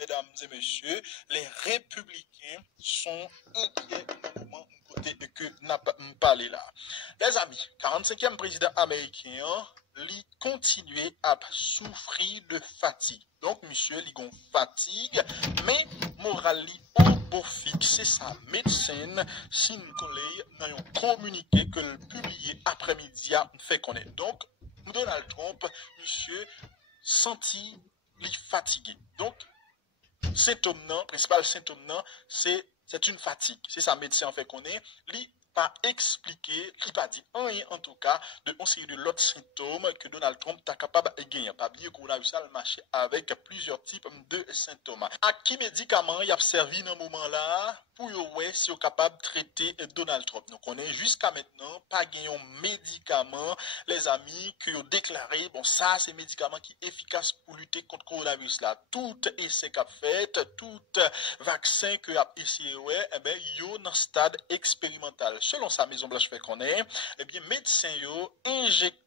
mesdames et messieurs, les républicains sont inquiets au moment côté que n'a pas parlé là. Les amis, 45e président américain, lui continuer à souffrir de fatigue. Donc, monsieur, il gon fatigue, mais moral au beau fixe, c'est sa médecine, si nous collègues communiqué que le publié après-midi fait connaître. Donc, Donald Trump, monsieur, senti li fatigué. Donc, symptôme non, principal symptôme non, c'est une fatigue. C'est sa médecin fait connaître, li pas expliqué, qui pas dit rien en tout cas de une série de l'autre symptômes que Donald Trump est capable de gagner. Pas oublier qu'on a vu ça le marché avec plusieurs types de symptômes. À qui médicaments il a servi dans ce moment-là pour ouais si capable de traiter Donald Trump. Donc on est jusqu'à maintenant pas gagné un médicament les amis que ont déclaré bon ça c'est médicament qui est efficace pour lutter contre le coronavirus là. Tout essai qu'a fait, tout vaccin que a essayé ouais eh ben yo dans stade expérimental. Selon sa Maison Blanche fait qu'on est, eh bien, médecin yo injecté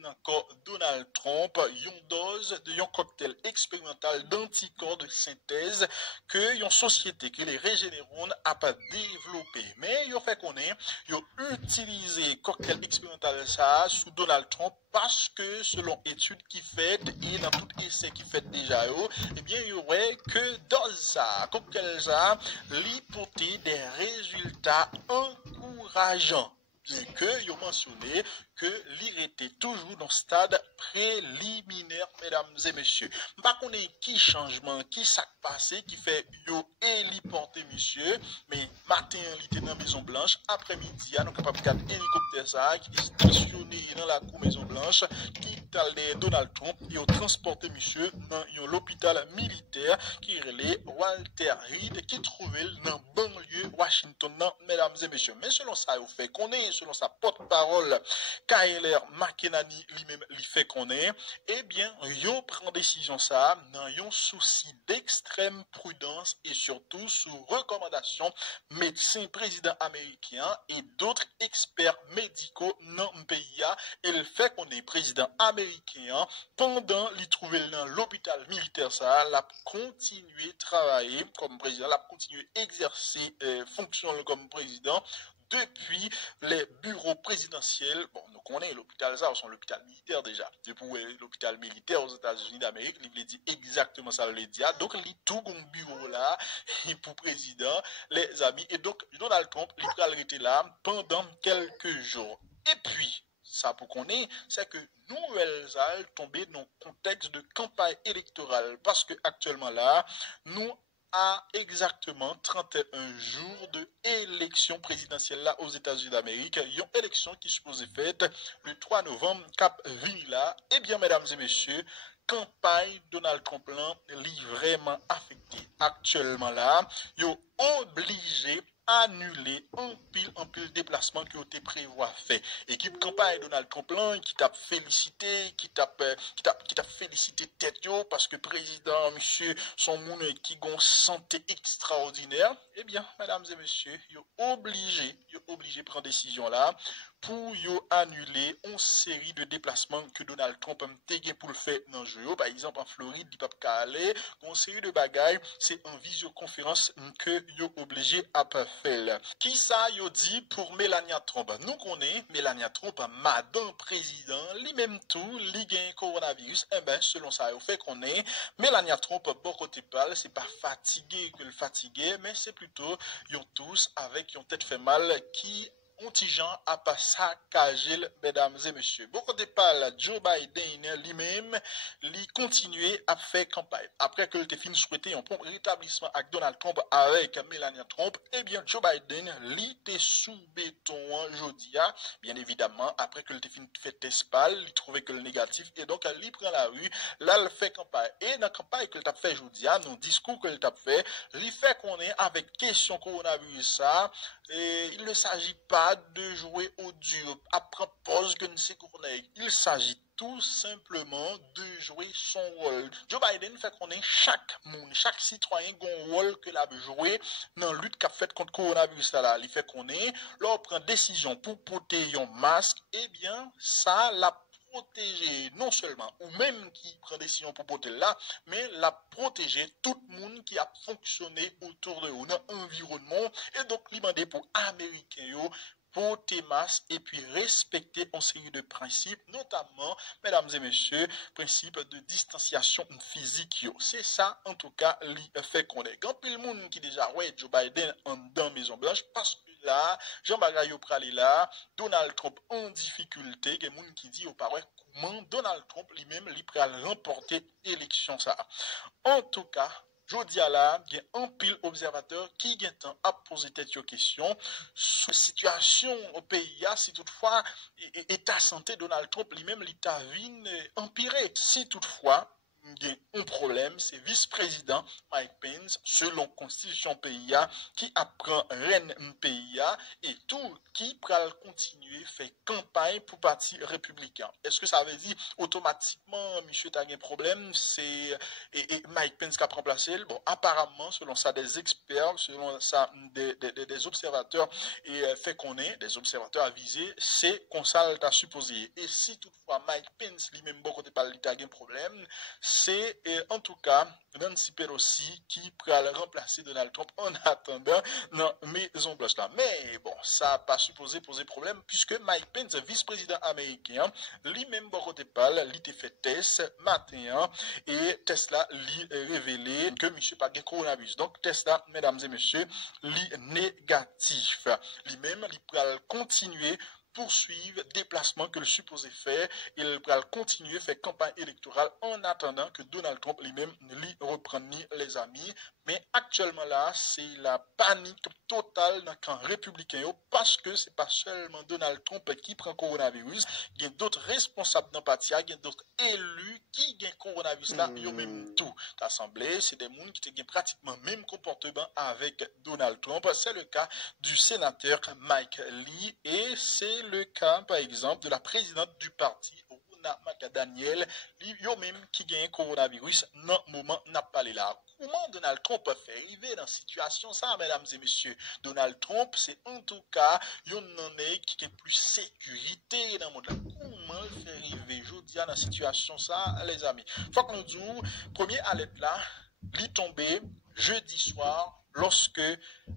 dans le corps Donald Trump une dose de un cocktail expérimental d'anticorps de synthèse que une société que les Regeneron a pas développé. Mais yo fait qu'on est, yo utilisé cocktail expérimental ça sous Donald Trump parce que selon études qui fait et dans tout essai qui fait déjà yo, eh bien, il y aurait que dose ça, cocktail ça, l'hypothèse des résultats encourageants. Bien que yo mentionné que l'IR était toujours dans le stade préliminaire, mesdames et messieurs. Pas qu'on ait qui changement, qui s'est passé, qui fait yo héliporté, monsieur, mais matin, il était dans la Maison Blanche, après-midi, nous capable de garder hélicoptère ça, qui est stationné dans la cour Maison Blanche, qui allait Donald Trump, et ont transporté, monsieur, dans l'hôpital militaire, qui relait Walter Reed, qui trouvait dans banlieue Washington, mesdames et messieurs. Mais selon ça, il fait qu'on est, selon sa porte-parole, Kayler McEnany lui-même lui fait qu'on est, eh bien, yo prend décision ça, dans un souci d'extrême prudence et surtout sous recommandation médecin président américain et d'autres experts médicaux dans le pays. Et le fait qu'on est président américain, pendant lui trouver dans l'hôpital militaire ça, l'a continué travailler comme président, l'a continué exercer fonction comme président depuis les bureaux présidentiels. Bon, nous connaissons l'hôpital ça, sont l'hôpital militaire déjà. Depuis l'hôpital militaire aux États-Unis d'Amérique, il dit exactement ça le dit. Donc, il tout un bureau là pour président, les amis. Et donc, Donald Trump, il était là pendant quelques jours. Et puis, ça pour qu'on ait, c'est que nouvelles salles tombées dans le contexte de campagne électorale. Parce que actuellement là, nous à exactement 31 jours de élection présidentielle là aux États-Unis d'Amérique. Il y a une élection qui est supposée faite le 3 novembre, cap vini là. Eh bien, mesdames et messieurs, campagne Donald Trump là, est vraiment affectée. Actuellement là, il est obligé annuler un pile déplacement qui a été prévu à faire. Équipe campagne Donald Trump qui t'a félicité, qui t'a félicité tête yo parce que président monsieur son monde qui gon santé extraordinaire. Eh bien, mesdames et messieurs, yo obligé de prendre décision là pour yo annuler une série de déplacements que Donald Trump a gagné pour le faire dans le jeu. Par exemple, en Floride, il peut pas aller. Une série de bagailles, c'est en visioconférence que yo obligé à faire. Qui ça yo dit pour Melania Trump? Nous connaissons Melania Trump, madame président, lui-même tout, li gagne coronavirus. Eh ben, selon ça, yo fait qu'on est Melania Trump, bon côté parle, c'est pas fatigué que le fatigué, mais c'est plutôt yon tous avec yon tête fait mal qui Ontijan a pas saccagé, mesdames et messieurs. Beaucoup de parle, Joe Biden lui-même, lui continuer à faire campagne. Après que le fin souhaité un prompt rétablissement avec Donald Trump avec Melania Trump, eh bien, Joe Biden, lui, était sous béton jodia, bien évidemment, après que le fin fait test pâle, il trouvait que le négatif, et donc, il prend la rue, là, il fait campagne. Et dans la campagne que le t'a fait jodia, dans le discours que le t'a fait, il fait qu'on est avec question coronavirus ça, et il ne s'agit pas de jouer au dur après pause que nous sais qu'on est. Il s'agit tout simplement de jouer son rôle. Joe Biden fait qu'on est chaque monde, chaque citoyen a un rôle que l'a joué dans la lutte qu'a fait contre le coronavirus là. Il fait qu'on est, là on prend décision pour porter un masque, eh bien ça l'a protéger non seulement ou même qui prend décision pour porter là, mais la protéger tout le monde qui a fonctionné autour de nous dans l'environnement et donc demander pour Américains yo porter masque et puis respecter une série de principes, notamment, mesdames et messieurs, principe de distanciation physique. C'est ça, en tout cas, li fait qu'on est. Quand le monde qui déjà, ouais, Joe Biden en dans Maison Blanche, parce que là, Jean-Bagay yo pralé là, Donald Trump en difficulté, il y a des gens qui disent, au pareil, comment Donald Trump lui-même, lui pral remporter l'élection ça. En tout cas, jodi à la, il y a un pile observateur qui vient à poser tête aux questions sur la situation au pays, si toutefois, état santé Donald Trump lui-même, l'état vient empirer. Si toutefois, il y a un problème, c'est vice-président Mike Pence, selon constitution PIA, qui apprend reine PIA et tout qui pral continuer faire campagne pour parti républicain. Est-ce que ça veut dire automatiquement, monsieur, t'as un problème, c'est Mike Pence qui a remplacé? Bon, apparemment, selon ça, des experts, selon ça, des observateurs, et fait qu'on est, des observateurs avisés, c'est qu'on ça t'a supposé. Et si toutefois Mike Pence lui-même, bon, côté pas l'état un problème, c'est en tout cas Nancy Pelosi qui pourra remplacer Donald Trump en attendant dans Maison Blanche là. Mais bon, ça n'a pas supposé poser problème puisque Mike Pence, vice-président américain, lui-même bon côté pâle, lui a fait test matin et Tesla lui révélé que monsieur pas de coronavirus. Donc Tesla, mesdames et messieurs, lui négatif. Lui-même, il pourra continuer poursuivre déplacement que le supposé faire, il va continuer faire campagne électorale en attendant que Donald Trump lui-même lui reprenne les amis. Mais actuellement là, c'est la panique totale dans le camp républicain parce que c'est pas seulement Donald Trump qui prend coronavirus, il y a d'autres responsables dans le parti, il y a d'autres élus qui ont coronavirus là, ils ont même tout. L'Assemblée, c'est des gens qui ont pratiquement le même comportement avec Donald Trump. C'est le cas du sénateur Mike Lee et c'est le cas, par exemple, de la présidente du parti, Ronna McDaniel, lui-même qui gagne coronavirus, non, moment n'a pas là. Comment Donald Trump a fait arriver dans cette situation ça, mesdames et messieurs? Donald Trump, c'est en tout cas, il y en a qui a plus sécurité dans le monde. Comment il fait arriver, je dis, dans la situation ça, les amis? Faut que nous disions, premier alerte là, il tombé jeudi soir, lorsque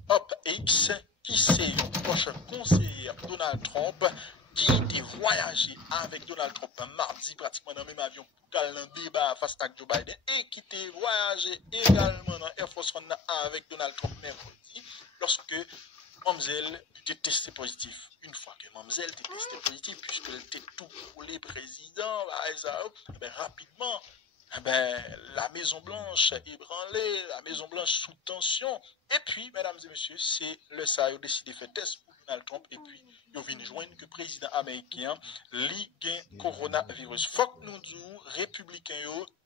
Hop X, qui c'est un proche conseiller Donald Trump, qui était voyagé avec Donald Trump mardi, pratiquement dans le même avion pour aller dans débat face à Joe Biden, et qui était voyagé également dans Air Force One avec Donald Trump mercredi, lorsque Mamzelle était testé positif. Une fois que Mamzelle était testé positif, puisqu'elle était tout pour les présidents, rapidement, la Maison Blanche ébranlée, la Maison Blanche sous tension. Et puis, mesdames et messieurs, c'est le ça a décidé de faire test pour Donald Trump. Et puis, ils viennent joindre que le président américain li gen coronavirus. Faut que nous disions, républicains,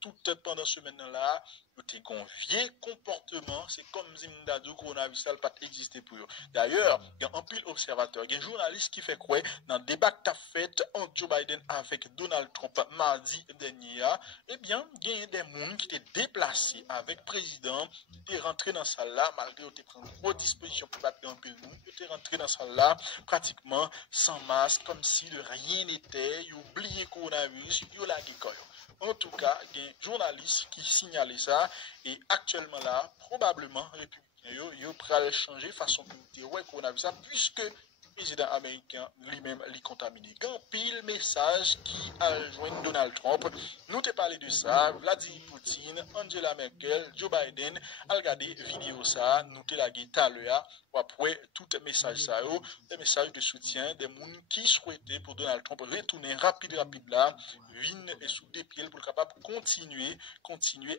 tout pendant ce semaine-là, nous avons convié comportement, c'est comme Zimdadou, coronavirus, ça n'a pas existé pour eux. D'ailleurs, il y a un pile observateur, il y a un journaliste qui fait quoi dans le débat que tu as fait entre Joe Biden avec Donald Trump mardi dernier, eh bien, il y a des gens qui étaient déplacés avec le président, qui étaient rentrés dans ça là, malgré qu'ils pris une grosse disposition pour battre un pile monde, ils étaient rentrés dans ça là, pratiquement sans masque, comme si de rien n'était, ils oubliaient le coronavirus, ils ont la guécolle. En tout cas, il y a un journaliste qui signalait ça et actuellement là, probablement, républicain, il pourra changer façon de dire ouais, coronavirus, puisque le président américain lui-même l'y contaminé. Il y a un pile message qui a joint Donald Trump. Nous te parlé de ça, Vladimir Poutine, Angela Merkel, Joe Biden, a regardé vidéo ça, nous te la guetta là, après tout message ça, des messages de soutien, des gens qui souhaitaient pour Donald Trump retourner rapide là, vine et sous des pieds pour capable continuer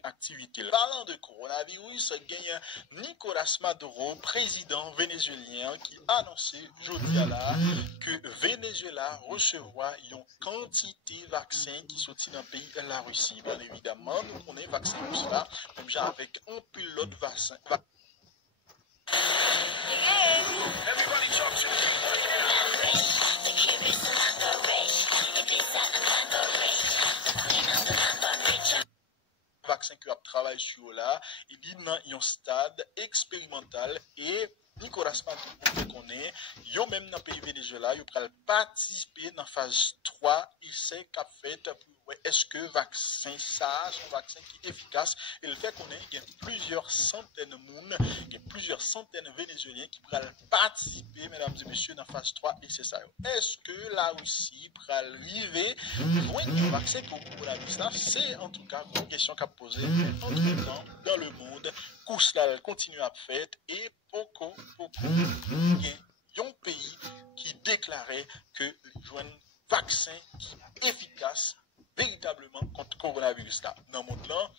activité. Parlant de coronavirus, gagne Nicolas Maduro, président vénézuélien, qui a annoncé jeudi là que Venezuela recevra une quantité de vaccins qui sortent dans le pays de la Russie. Bien évidemment, nous connaissons vaccin pour cela, même genre avec un pilote vaccin. vaccin que a travaillé sur là, il dit dans un stade expérimental et Nicolas Maduro connaît, yo même dans le pays Venezuela, yo pral participer dans phase 3, il sait qu'a fait pour est-ce que vaccin ça, son vaccin qui est efficace, et le fait qu'on ait, il y a plusieurs centaines de monde, il y a plusieurs centaines de Vénézuéliens qui pral participer, mesdames et messieurs, dans phase 3, et c'est ça. Est-ce que la Russie pral arriver loin du vaccin pour la vie, c'est en tout cas une question qu'a posée entre temps dans le monde, course là continue à faire et beaucoup, il y a un pays qui déclarait que un vaccin qui est efficace véritablement contre le coronavirus là. Dans le monde là,